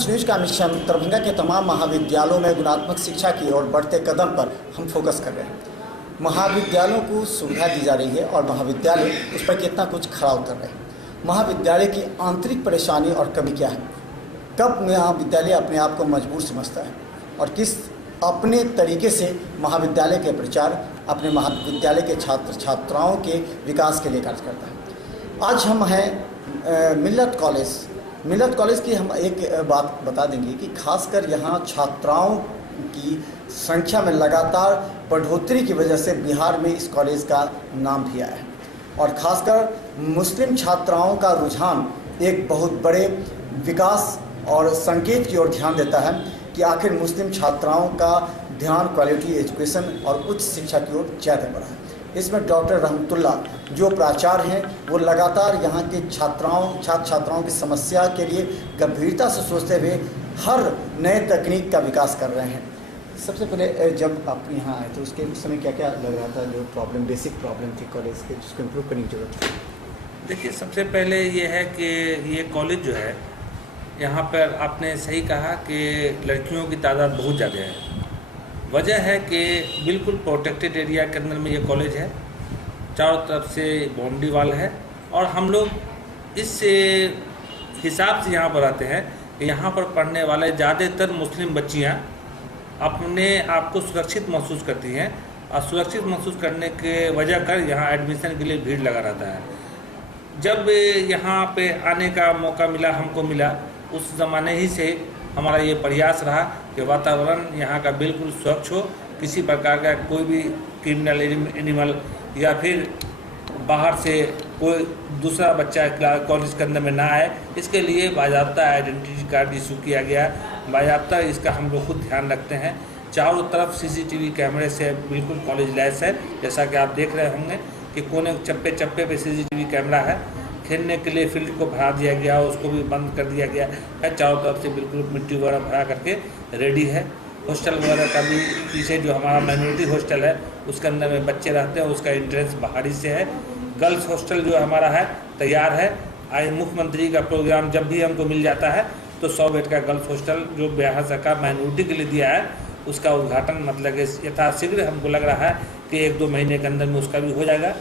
पंच news का mission Darbhanga के तमाम महाविद्यालयों में गुणात्मक शिक्षा की ओर बढ़ते कदम पर हम फोकस कर रहे हैं। महाविद्यालयों को सुविधा दी जा रही है और महाविद्यालय उस पर कितना कुछ खराब कर रहे हैं। महाविद्यालय की आंतरिक परेशानी और कमी क्या है, कब महाविद्यालय अपने आप को मजबूर समझता है और किस अपने तरीके से महाविद्यालय के प्रचार अपने महाविद्यालय के छात्र छात्राओं के विकास के लिए कार्य करता है। आज हम हैं मिल्लत कॉलेज की। हम एक बात बता देंगे कि खासकर यहाँ छात्राओं की संख्या में लगातार बढ़ोतरी की वजह से बिहार में इस कॉलेज का नाम भी आया है और खासकर मुस्लिम छात्राओं का रुझान एक बहुत बड़े विकास और संकेत की ओर ध्यान देता है कि आखिर मुस्लिम छात्राओं का ध्यान क्वालिटी एजुकेशन और उच्च शिक्षा की ओर ज़्यादा बढ़ा है। इसमें डॉक्टर रहमतुल्ला जो प्राचार्य हैं वो लगातार यहाँ के छात्र छात्राओं की समस्या के लिए गंभीरता से सोचते हुए हर नए तकनीक का विकास कर रहे हैं। सबसे पहले जब आप यहाँ आए तो उसके समय क्या क्या लग रहा था, जो बेसिक प्रॉब्लम थी कॉलेज के जिसको इम्प्रूव करने की जरूरत थी? देखिए, सबसे पहले ये है कि ये कॉलेज जो है यहाँ पर आपने सही कहा कि लड़कियों की तादाद बहुत ज़्यादा है। वजह है कि बिल्कुल प्रोटेक्टेड एरिया के अंदर में ये कॉलेज है, चारों तरफ से बाउंड्री वाल है और हम लोग इस हिसाब से यहाँ पर आते हैं कि यहाँ पर पढ़ने वाले ज़्यादातर मुस्लिम बच्चियाँ अपने आप को सुरक्षित महसूस करती हैं और सुरक्षित महसूस करने के वजह कर यहाँ एडमिशन के लिए भीड़ लगा रहता है। जब यहाँ पे आने का मौका मिला, हमको मिला, उस ज़माने ही से हमारा ये प्रयास रहा कि वातावरण यहाँ का बिल्कुल स्वच्छ हो, किसी प्रकार का कोई भी क्रिमिनल एनिमल या फिर बाहर से कोई दूसरा बच्चा कॉलेज के अंदर में ना आए। इसके लिए बाज़ाब्ता आइडेंटिटी कार्ड इशू किया गया। बाज़ाब्ता इसका हम लोग खुद ध्यान रखते हैं। चारों तरफ सीसीटीवी कैमरे से बिल्कुल कॉलेज लैस है, जैसा कि आप देख रहे होंगे कि कोने चप्पे चप्पे पे सीसीटीवी कैमरा है। खेलने के लिए फील्ड को भरा दिया गया, उसको भी बंद कर दिया गया है। चारों तरफ से बिल्कुल मिट्टी वगैरह भरा करके रेडी है। हॉस्टल वगैरह का भी पीछे जो हमारा माइनॉरिटी हॉस्टल है उसके अंदर में बच्चे रहते हैं, उसका एंट्रेंस बाहरी से है। गर्ल्स हॉस्टल जो हमारा है तैयार है। आज मुख्यमंत्री का प्रोग्राम जब भी हमको मिल जाता है तो 100 बेड का गर्ल्स हॉस्टल जो बिहार सरकार माइनॉरिटी के लिए दिया है उसका उद्घाटन मतलब यथाशीघ्र हमको लग रहा है कि 1-2 महीने के अंदर में उसका भी हो जाएगा।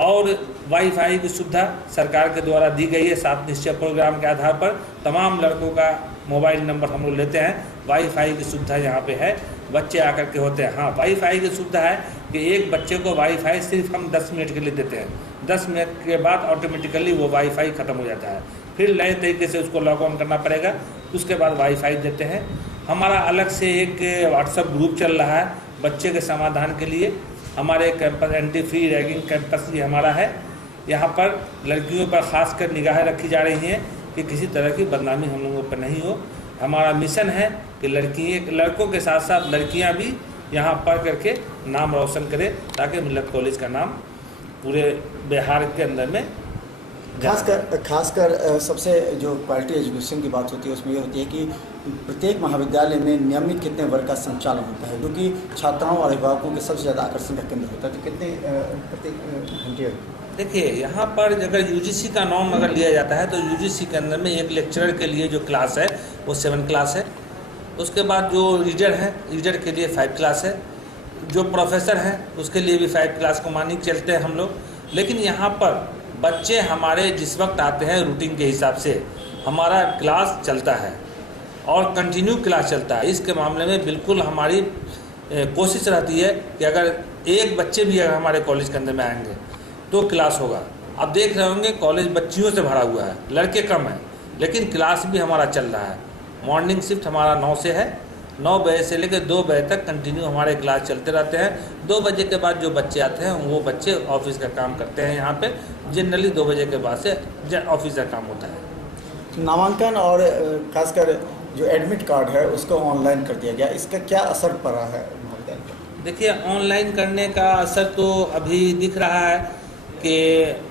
और वाईफाई की सुविधा सरकार के द्वारा दी गई है। 7 निश्चय प्रोग्राम के आधार पर तमाम लड़कों का मोबाइल नंबर हम लोग लेते हैं। वाईफाई की सुविधा यहाँ पे है, बच्चे आकर के होते हैं। हाँ, वाईफाई की सुविधा है कि एक बच्चे को वाईफाई सिर्फ हम 10 मिनट के लिए देते हैं। 10 मिनट के बाद ऑटोमेटिकली वो वाईफाई ख़त्म हो जाता है, फिर नए तरीके से उसको लॉग ऑन करना पड़ेगा, उसके बाद वाईफाई देते हैं। हमारा अलग से एक व्हाट्सएप ग्रुप चल रहा है बच्चे के समाधान के लिए। हमारे campus anti free ragging campus भी हमारा है। यहाँ पर लड़कियों पर खास कर निगाहें रखी जा रही हैं कि किसी तरह की बदनामी हम लोगों पर नहीं हो। हमारा मिशन है कि लड़कों के साथ साथ लड़कियाँ भी यहाँ पढ़ करके नाम रोशन करें ताकि मिल्लत कॉलेज का नाम पूरे बिहार के अंदर में खासकर सबसे जो क्वालिटी एजुकेशन की बात होती है उसमें ये होती है कि प्रत्येक महाविद्यालय में नियमित कितने वर्ग का संचालन होता है, जो कि छात्राओं और अभिभावकों के सबसे ज़्यादा आकर्षण का केंद्र होता है। तो कितने प्रत्येक घंटे? देखिए, यहाँ पर अगर यूजीसी का नाम अगर लिया जाता है तो यूजीसी के अंदर में एक लेक्चरर के लिए जो क्लास है वो 7 क्लास है। उसके बाद जो रीडर है, रीडर के लिए 5 क्लास है। जो प्रोफेसर हैं उसके लिए भी 5 क्लास को मानी चलते हैं हम लोग। लेकिन यहाँ पर बच्चे हमारे जिस वक्त आते हैं रूटीन के हिसाब से हमारा क्लास चलता है और कंटिन्यू क्लास चलता है। इसके मामले में बिल्कुल हमारी कोशिश रहती है कि अगर एक बच्चे भी अगर हमारे कॉलेज के अंदर में आएंगे तो क्लास होगा। आप देख रहे होंगे कॉलेज बच्चियों से भरा हुआ है, लड़के कम हैं, लेकिन क्लास भी हमारा चल रहा है। मॉर्निंग शिफ्ट हमारा 9 से है, 9 बजे से लेकर 2 बजे तक कंटिन्यू हमारे क्लास चलते रहते हैं। 2 बजे के बाद जो बच्चे आते हैं वो बच्चे ऑफिस का काम करते हैं। यहाँ पे जनरली 2 बजे के बाद से ऑफिस का काम होता है। नामांकन और खासकर जो एडमिट कार्ड है उसको ऑनलाइन कर दिया गया, इसका क्या असर पड़ा है महाविद्यालय पर? देखिए, ऑनलाइन करने का असर तो अभी दिख रहा है कि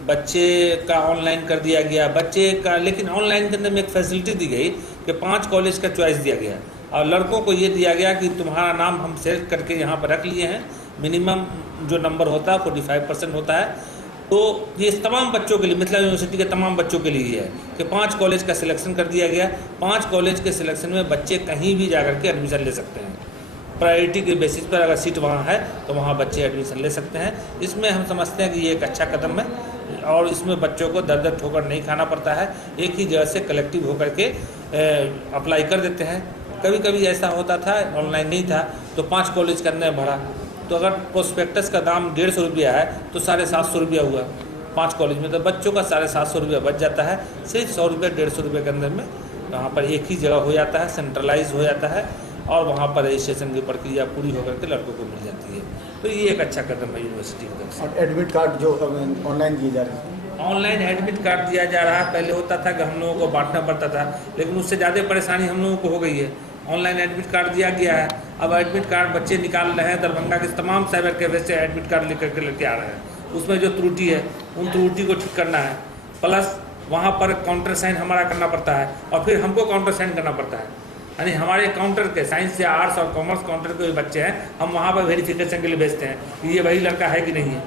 बच्चे का ऑनलाइन कर दिया गया बच्चे का। लेकिन ऑनलाइन के अंदर में एक फैसिलिटी दी गई कि 5 कॉलेज का चॉइस दिया गया और लड़कों को ये दिया गया कि तुम्हारा नाम हम सेलेक्ट करके यहाँ पर रख लिए हैं। मिनिमम जो नंबर होता है 45% होता है, तो ये तमाम बच्चों के लिए, मिथिला यूनिवर्सिटी के तमाम बच्चों के लिए है कि 5 कॉलेज का सिलेक्शन कर दिया गया। 5 कॉलेज के सिलेक्शन में बच्चे कहीं भी जाकर के एडमिशन ले सकते हैं। प्रायोरिटी के बेसिस पर अगर सीट वहाँ है तो वहाँ बच्चे एडमिशन ले सकते हैं। इसमें हम समझते हैं कि ये एक अच्छा कदम है और इसमें बच्चों को दर दर ठोकर नहीं खाना पड़ता है, एक ही जगह से कलेक्टिव होकर के अप्लाई कर देते हैं। कभी कभी ऐसा होता था, ऑनलाइन नहीं था तो 5 कॉलेज करने भरा, तो अगर प्रोस्पेक्टस का दाम 150 रुपया है तो 750 रुपया हुआ 5 कॉलेज में, तो बच्चों का 750 रुपया बच जाता है। सिर्फ 100 रुपये 150 रुपये के अंदर में वहाँ पर एक ही जगह हो जाता है, सेंट्रलाइज हो जाता है और वहाँ पर रजिस्ट्रेशन की प्रक्रिया पूरी होकर के लड़कों को मिल जाती है। तो ये एक अच्छा कदम है यूनिवर्सिटी की तरफ से। और एडमिट कार्ड जो ऑनलाइन दिए जा रहे हैं, ऑनलाइन एडमिट कार्ड दिया जा रहा है। पहले होता था कि हम लोगों को बांटना पड़ता था, लेकिन उससे ज़्यादा परेशानी हम लोगों को हो गई है। ऑनलाइन एडमिट कार्ड दिया गया है, अब एडमिट कार्ड बच्चे निकाल रहे हैं। दरभंगा के तमाम साइबर कैफे से एडमिट कार्ड लेकर के लेके आ रहे हैं। उसमें जो त्रुटि है उन त्रुटि को ठीक करना है, प्लस वहाँ पर काउंटर साइन हमारा करना पड़ता है और फिर हमको काउंटर साइन करना पड़ता है। यानी हमारे काउंटर के साइंस या आर्ट्स और कॉमर्स काउंटर के बच्चे हैं, हम वहाँ पर वेरिफिकेशन के लिए भेजते हैं कि ये वही लड़का है कि नहीं है।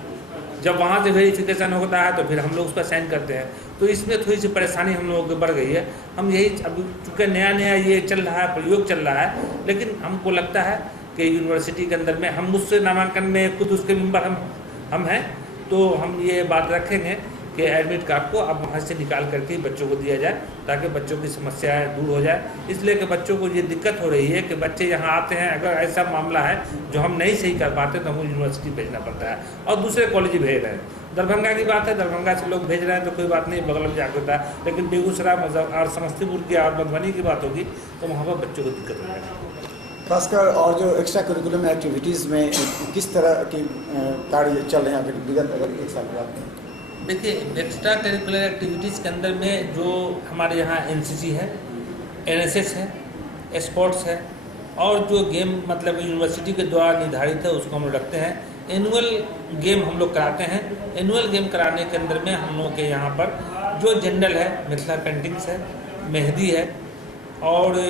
जब वहाँ से वेरिफिकेशन होता है तो फिर हम लोग उस पर साइन करते हैं। तो इसमें थोड़ी सी परेशानी हम लोगों की बढ़ गई है। हम यही, अभी चूँकि नया नया ये चल रहा है, प्रयोग चल रहा है, लेकिन हमको लगता है कि यूनिवर्सिटी के अंदर में हम उससे नामांकन में खुद उसके मेंबर हम हैं, तो हम ये बात रखेंगे कि एडमिट कार्ड को अब वहाँ से निकाल करके बच्चों को दिया जाए ताकि बच्चों की समस्याएं दूर हो जाए। इसलिए कि बच्चों को ये दिक्कत हो रही है कि बच्चे यहाँ आते हैं, अगर ऐसा मामला है जो हम नहीं सही कर पाते तो हमको यूनिवर्सिटी भेजना पड़ता है और दूसरे कॉलेज भेज रहे हैं। दरभंगा की बात है, दरभंगा से लोग भेज रहे हैं तो कोई बात नहीं, बगल में जाकर होता है, लेकिन बेगूसराय और समस्तीपुर की और मधुबनी की बात होगी तो वहाँ पर बच्चों को दिक्कत हो जाएगी। खासकर और जो एक्स्ट्रा करिकुलम एक्टिविटीज़ में किस तरह के कार्य चल रहे हैं अगर विगत अगर 1 साल के बाद? देखिए, एक्स्ट्रा करिकुलर एक्टिविटीज़ के अंदर में जो हमारे यहाँ एनसीसी है, एनएसएस है, स्पोर्ट्स है और जो गेम मतलब यूनिवर्सिटी के द्वारा निर्धारित है उसको हम लोग रखते हैं। एनुअल गेम हम लोग कराते हैं। एनुअल गेम कराने के अंदर में हम लोग के यहाँ पर जो जनरल है, मिथिला पेंटिंग्स है, मेहंदी है और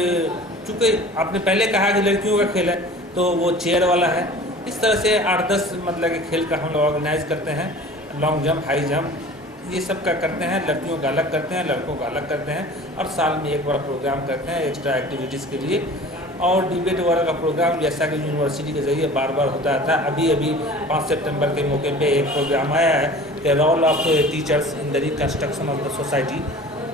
चूँकि आपने पहले कहा कि लड़कियों का खेल है तो वो चेयर वाला है। इस तरह से 8-10 मतलब के खेल का हम लोग ऑर्गेनाइज करते हैं। लॉन्ग जंप, हाई जंप, ये सब का करते हैं। लड़कियों का अलग करते हैं, लड़कों का अलग करते हैं और साल में एक बार प्रोग्राम करते हैं एक्स्ट्रा एक्टिविटीज़ के लिए। और डिबेट वगैरह का प्रोग्राम जैसा कि यूनिवर्सिटी के जरिए बार बार होता था। अभी 5 सितंबर के मौके पे एक प्रोग्राम आया है कि role of teachers in the reconstruction of the society,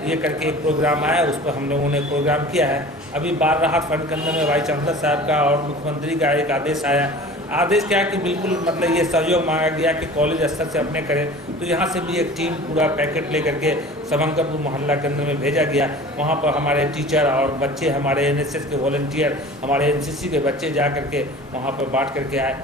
ये करके एक प्रोग्राम आया, उस पर हम लोगों ने प्रोग्राम किया है। अभी बाल राहत फंड के अंदर में वाइस चांसलर साहब का और मुख्यमंत्री का एक आदेश आया। आदेश क्या कि बिल्कुल मतलब ये सहयोग मांगा गया कि कॉलेज स्तर से अपने करें, तो यहाँ से भी एक टीम पूरा पैकेट लेकर के सबंगपुर मोहल्ला के अंदर में भेजा गया। वहाँ पर हमारे टीचर और बच्चे, हमारे एनएसएस के वॉलंटियर, हमारे एनसीसी के बच्चे जा करके वहाँ पर बांट करके आए।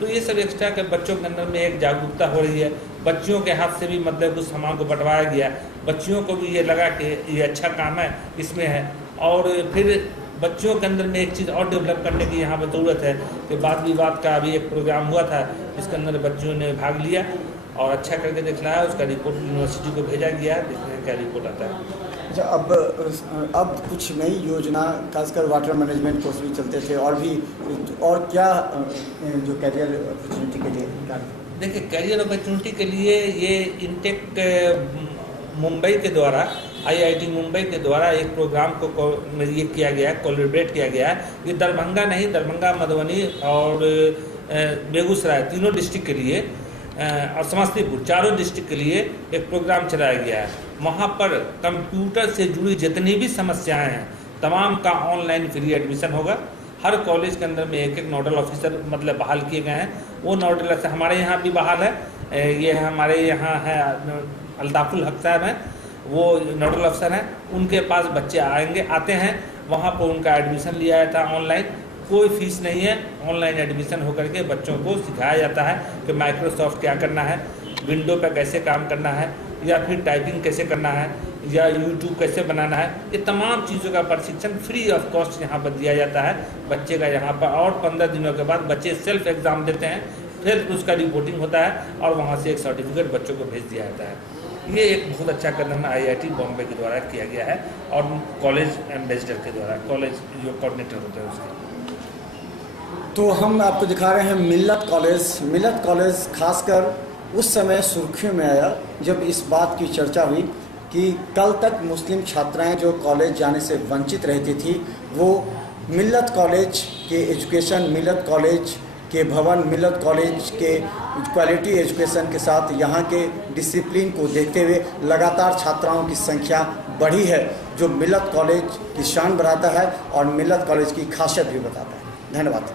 तो ये सब एक्स्ट्रा के बच्चों के अंदर में एक जागरूकता हो रही है। बच्चियों के हाथ से भी मतलब कुछ सामान को बंटवाया गया, बच्चियों को भी ये लगा कि ये अच्छा काम है, इसमें है। और फिर बच्चों के अंदर में एक चीज़ और डेवलप करने की यहाँ पर ज़रूरत है कि वाद विवाद का अभी एक प्रोग्राम हुआ था जिसके अंदर बच्चों ने भाग लिया और अच्छा करके दिखलाया। उसका रिपोर्ट यूनिवर्सिटी को भेजा गया, देखते हैं क्या रिपोर्ट आता है। अच्छा, अब कुछ नई योजना खासकर वाटर मैनेजमेंट कोर्स भी चलते थे और क्या जो कैरियर अपॉर्चुनिटी के लिए? देखिए, कैरियर अपॉर्चुनिटी के लिए ये इंटेक मुंबई के द्वारा, आईआईटी मुंबई के द्वारा एक प्रोग्राम को ये किया गया है, कोलैबोरेट किया गया है। ये दरभंगा नहीं, दरभंगा, मधुबनी और बेगूसराय तीनों डिस्ट्रिक्ट के लिए और समस्तीपुर चारों डिस्ट्रिक्ट के लिए एक प्रोग्राम चलाया गया है। वहाँ पर कंप्यूटर से जुड़ी जितनी भी समस्याएं हैं तमाम का ऑनलाइन फ्री एडमिशन होगा। हर कॉलेज के अंदर में एक नोडल ऑफिसर मतलब बहाल किए गए हैं। वो नोडल ऑफिसर हमारे यहाँ भी बहाल है। ये हमारे यहाँ है अल्ताफुल हक साहब हैं, वो नोडल अफसर हैं। उनके पास बच्चे आते हैं, वहाँ पर उनका एडमिशन लिया जाता है ऑनलाइन। कोई फीस नहीं है, ऑनलाइन एडमिशन होकर के बच्चों को सिखाया जाता है कि माइक्रोसॉफ्ट क्या करना है, विंडो पर कैसे काम करना है, या फिर टाइपिंग कैसे करना है, या यूट्यूब कैसे बनाना है। ये तमाम चीज़ों का प्रशिक्षण फ्री ऑफ कॉस्ट यहाँ पर दिया जाता है बच्चे का यहाँ पर। और 15 दिनों के बाद बच्चे सेल्फ एग्ज़ाम देते हैं, फिर उसका रिपोर्टिंग होता है और वहाँ से एक सर्टिफिकेट बच्चों को भेज दिया जाता है। ये एक बहुत अच्छा कदम आईआईटी बॉम्बे के द्वारा किया गया है और कॉलेज एम्बेसडर के द्वारा, कॉलेज जो कोऑर्डिनेटर होते हैं उसके। तो हम आपको दिखा रहे हैं मिल्लत कॉलेज खासकर उस समय सुर्खियों में आया जब इस बात की चर्चा हुई कि कल तक मुस्लिम छात्राएं जो कॉलेज जाने से वंचित रहती थी, वो मिल्लत कॉलेज के एजुकेशन, मिल्लत कॉलेज के भवन, मिल्लत कॉलेज के क्वालिटी एजुकेशन के साथ यहाँ के डिसिप्लिन को देखते हुए लगातार छात्राओं की संख्या बढ़ी है, जो मिल्लत कॉलेज की शान बढ़ाता है और मिल्लत कॉलेज की खासियत भी बताता है। धन्यवाद।